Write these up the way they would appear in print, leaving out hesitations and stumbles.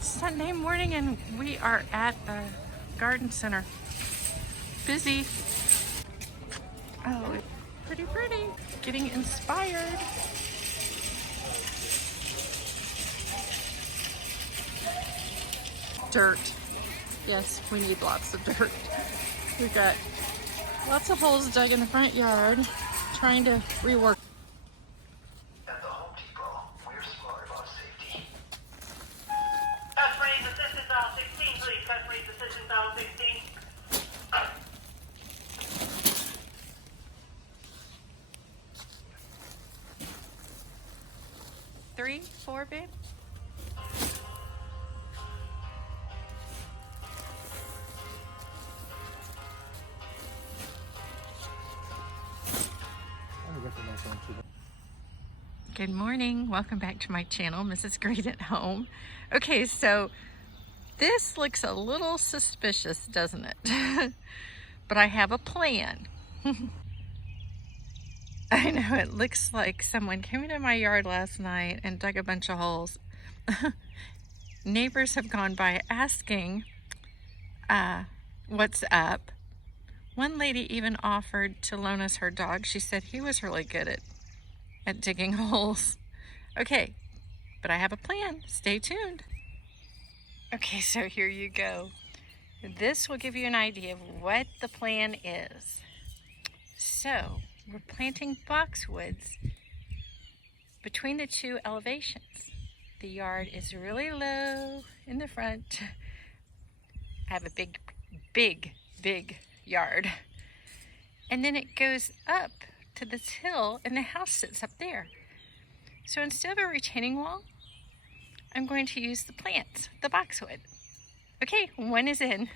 It's Sunday morning and we are at the garden center. Busy. Oh, pretty. Getting inspired. Dirt. Yes, we need lots of dirt. We've got lots of holes dug in the front yard, trying to rework. At the Home Depot, we're smart about safety. Customer needs assistance aisle 16, please. Customer needs assistance aisle 16. 3, 4, babe? Good morning. Welcome back to my channel, Mrs. Greene at Home. Okay, so this looks a little suspicious, doesn't it? But I have a plan. I know, it looks like someone came into my yard last night and dug a bunch of holes. Neighbors have gone by asking what's up. One lady even offered to loan us her dog. She said he was really good at digging holes. Okay, but I have a plan. Stay tuned. Okay, so here you go. This will give you an idea of what the plan is. So, we're planting boxwoods between the two elevations. The yard is really low in the front. I have a big yard. And then it goes up to this hill and the house sits up there. So instead of a retaining wall, I'm going to use the plants, the boxwood. Okay, one is in.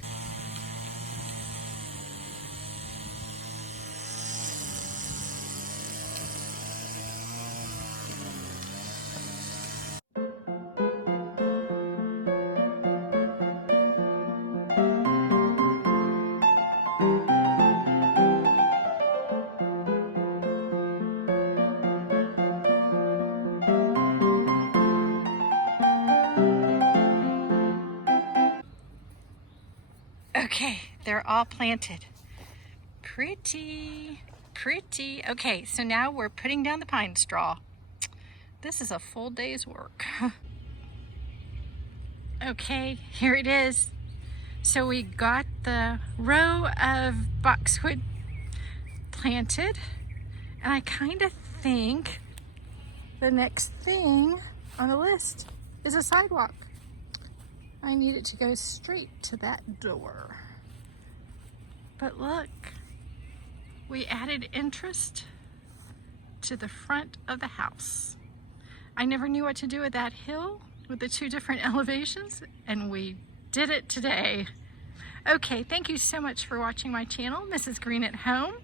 Okay, they're all planted. Pretty. Okay, so now we're putting down the pine straw. This is a full day's work. Okay, here it is. So we got the row of boxwood planted, and I kind of think the next thing on the list is a sidewalk. I need it to go straight to that door. But look, we added interest to the front of the house. I never knew what to do with that hill with the two different elevations, and we did it today. Okay, thank you so much for watching my channel, Mrs. Greene at Home.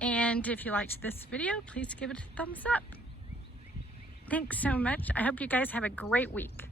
And if you liked this video, please give it a thumbs up. Thanks so much. I hope you guys have a great week.